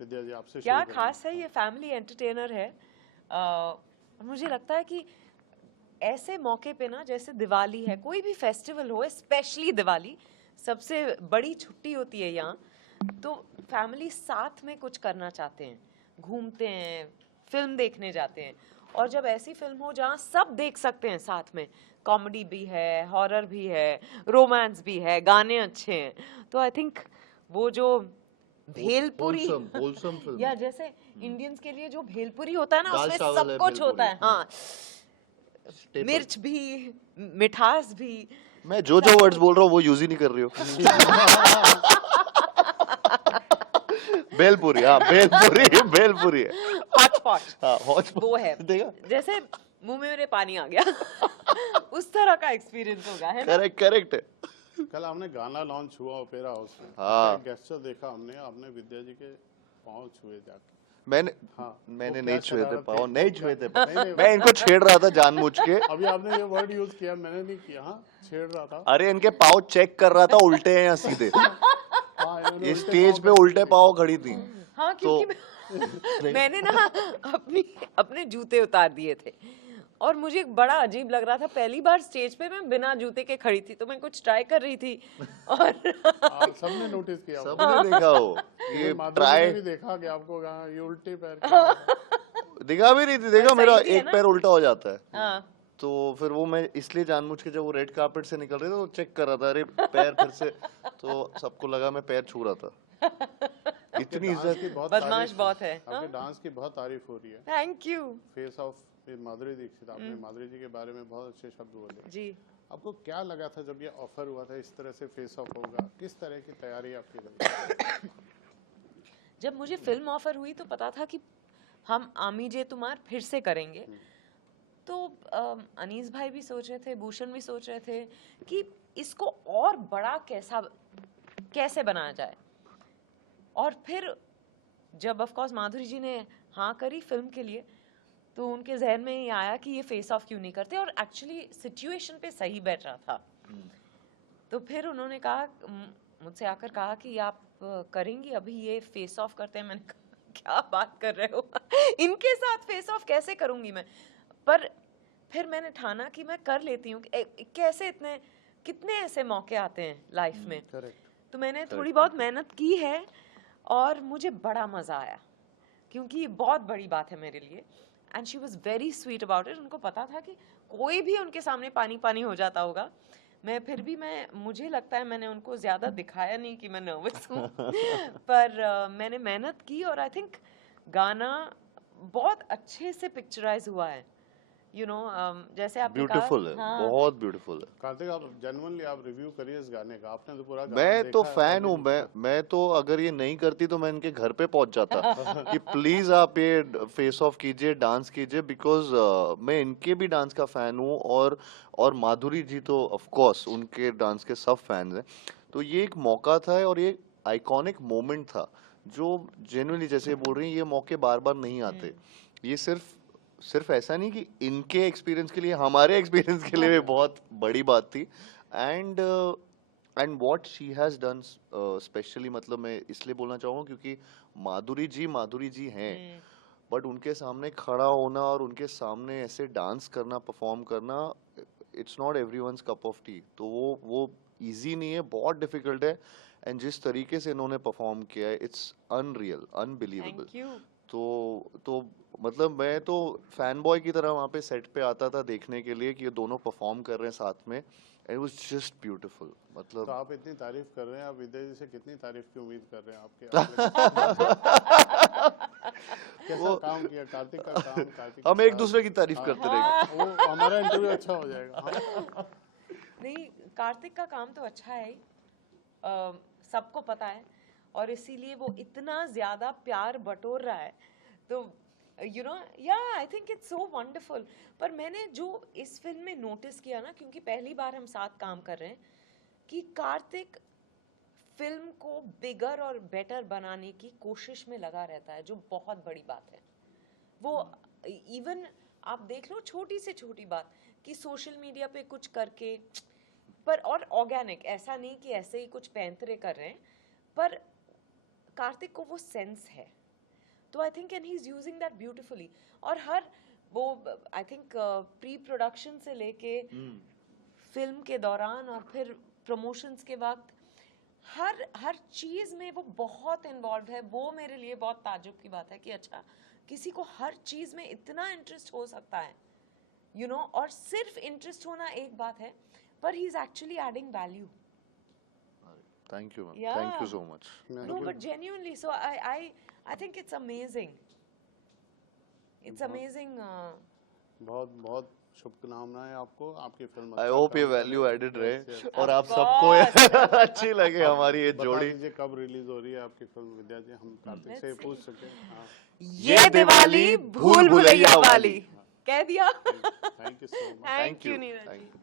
विद्या जी आपसे क्या शुरू खास है, ये फैमिली एंटरटेनर है। मुझे लगता है कि ऐसे मौके पे ना, जैसे दिवाली है, कोई भी फेस्टिवल हो, स्पेशली दिवाली सबसे बड़ी छुट्टी होती है यहाँ, तो फैमिली साथ में कुछ करना चाहते हैं, घूमते हैं, फिल्म देखने जाते हैं। और जब ऐसी फिल्म हो जहाँ सब देख सकते हैं साथ में, कॉमेडी भी है, हॉरर भी है, रोमांस भी है, गाने अच्छे हैं, तो आई थिंक वो जो भेलपुरी होलसम फिल्म या जैसे इंडियंस के लिए जो भेलपुरी होता है ना, दाल उसमें चावल सब है, कुछ होता है। हाँ, Staple. मिर्च भी, मिठास भी। मैं जो वर्ड्स बोल रहा हूँ वो यूज ही नहीं कर रही हो। भेलपुरी, हाँ भेलपुरी है। हॉटपॉट, हाँ हॉटपॉट वो है। देखा, जैसे मुंह में मेरे पानी आ गया। उस तरह का एक्सपीरियंस होगा, है ना? करेक्ट है। कल हमने गाना लॉन्च हुआ ओपेरा हाउस में, हाँ। गेस्टर देखा हमने, आपने विद्या जी के पाँव छुए जाके। मैंने नहीं छुए थे पाँव, नहीं नहीं छुए थे। मैं इनको छेड़ रहा था जानबूझ के। अभी आपने ये वर्ड यूज किया, मैंने नहीं किया। हाँ, छेड़ रहा था। अरे इनके पाँव चेक कर रहा था, उल्टे हैं या सीधे। ये स्टेज पे उल्टे पाँव खड़ी थी। हाँ, क्योंकि मैंने ना अपने जूते उतार दिए थे और मुझे बड़ा अजीब लग रहा था। पहली बार स्टेज पे मैं बिना जूते के खड़ी थी, तो मैं कुछ ट्राई कर रही थी और सबने नोटिस किया, सबने देखा हो ये ट्राई भी देखा कि आपको ये उल्टे पैर दिखा भी नहीं थी। देखा मेरा एक पैर उल्टा हो जाता है। हाँ। तो फिर वो मैं इसलिए जानबूझ के, जब वो रेड कार्पेट से निकल रहे थे तो चेक कर रहा था, अरे पैर फिर से, तो सबको लगा मैं पैर छू रहा था। इतनी इज्जत की बदमाश बहुत है। आपके डांस की बहुत तारीफ हो रही है। Thank you. Face of Madhuri Dixit, आपने माधुरी जी के बारे में बहुत अच्छे शब्द बोले जी। आपको क्या लगा था जब ये ऑफर हुआ था इस तरह से फेस ऑफ होगा? किस तरह की तैयारी आपकी रही? जब मुझे फिल्म ऑफर हुई तो पता था कि हम आमी जे तुम्हार फिर से करेंगे। तो अनीस भाई भी सोच रहे थे, भूषण भी सोच रहे थे कि इसको और बड़ा कैसे बनाया जाए। और फिर जब ऑफ कोर्स माधुरी जी ने हाँ करी फिल्म के लिए, तो उनके जहन में ये आया कि ये फेस ऑफ क्यों नहीं करते, और एक्चुअली सिचुएशन पे सही बैठ रहा था। तो फिर उन्होंने कहा, मुझसे आकर कहा कि आप करेंगी अभी ये फेस ऑफ करते हैं। मैंने कहा क्या बात कर रहे हो, इनके साथ फेस ऑफ कैसे करूंगी मैं? पर फिर मैंने ठाना कि मैं कर लेती हूँ। कैसे कितने ऐसे मौके आते हैं लाइफ में। तो मैंने थोड़ी बहुत मेहनत की है और मुझे बड़ा मजा आया, क्योंकि ये बहुत बड़ी बात है मेरे लिए। And she was very sweet about it. उनको पता था कि कोई भी उनके सामने पानी पानी हो जाता होगा। फिर भी मुझे लगता है मैंने उनको ज्यादा दिखाया नहीं कि मैं नर्वस हूँ। पर मैंने मेहनत की और आई थिंक गाना बहुत अच्छे से पिक्चराइज हुआ है। जैसे आपने कहा, ब्यूटीफुल है। हाँ। बहुत ब्यूटीफुल है। कार्तिक, आप जेन्युइनली आप रिव्यू करिए इस गाने का। आपने तो पूरा गाना मैं तो देखा फैन हूँ। मैं तो अगर ये नहीं करती तो मैं इनके घर पे पहुंच जाता कि प्लीज आप ये फेस ऑफ कीजिए, डांस कीजिए, बिकॉज मैं इनके भी डांस का फैन हूँ और माधुरी जी तो ऑफ कोर्स उनके डांस के सब फैंस हैं। तो ये एक मौका था और ये आइकॉनिक मोमेंट था जो जेन्युइनली, जैसे बोल रही हैं, ये मौके बार बार नहीं आते। ये सिर्फ ऐसा नहीं कि इनके एक्सपीरियंस के लिए, हमारे एक्सपीरियंस के लिए भी बहुत बड़ी बात थी। And what she has done specially, मतलब मैं इसलिए बोलना चाहूँगा क्योंकि माधुरी जी हैं, बट उनके सामने खड़ा होना और उनके सामने ऐसे डांस करना, परफॉर्म करना, it's not everyone's cup of T. तो वो इजी नहीं है, बहुत डिफिकल्ट है। एंड जिस तरीके से इन्होंने परफॉर्म किया है, इट्स अनरियल, अनबिलीवेबल। तो मतलब मैं तो फैन बॉय की तरह वहाँ पे सेट पे आता था देखने के लिए कि ये दोनों परफॉर्म कर रहे हैं साथ में। It was just beautiful. मतलब तो आप इतनी तारीफ कर रहे हैं, आप विद्या जी से कितनी तारीफ की उम्मीद कर रहे हैं? आपके कैसा काम किया कार्तिक का काम? कार्तिक हम एक दूसरे की तारीफ करते रहेंगे। वो हमारा इंटरव्यू अच्छा हो जाएगा। नहीं, कार्तिक का काम तो अच्छा है, सबको पता है, और इसीलिए वो इतना ज्यादा प्यार बटोर रहा है। तो I think it's so wonderful. पर मैंने जो इस फिल्म में नोटिस किया ना, क्योंकि पहली बार हम साथ काम कर रहे हैं, कि कार्तिक फिल्म को बिगर और बेटर बनाने की कोशिश में लगा रहता है, जो बहुत बड़ी बात है। वो इवन आप देख लो, छोटी से छोटी बात कि सोशल मीडिया पे कुछ करके, पर और ऑर्गेनिक, ऐसा नहीं कि ऐसे ही कुछ पैंतरे कर रहे हैं, पर कार्तिक को वो सेंस है तो I think and he is using that beautifully. और हर वो आई थिंक प्री प्रोडक्शन से लेके फिल्म के दौरान और फिर प्रमोशंस के वक्त हर चीज में वो बहुत इन्वॉल्व है. वो मेरे लिए बहुत ताज्जुब की बात है कि अच्छा किसी को हर चीज में इतना इंटरेस्ट हो सकता है, यू नो. और सिर्फ इंटरेस्ट होना एक बात है, पर he is actually adding value. Thank you, ma'am. Yeah. Thank you so much. No, but genuinely, so I think it's amazing. It's amazing. बहुत बहुत शुभकामनाएं आपको, आपकी फिल्म. I अच्छा hope ये काम करे. value added रहे Yes, yes. और आप Of सबको course. अच्छी लगे हमारी ये बता जोड़ी. दीजिए कब रिलीज हो रही है आपकी फिल्म विद्या जी, हम कार्तिक Let's से see. पूछ सके. हाँ, ये दिवाली भूल भुलैया वाली कह दिया. Thank you so much. Thank you, Thank you. Neeraj ji. Thank you.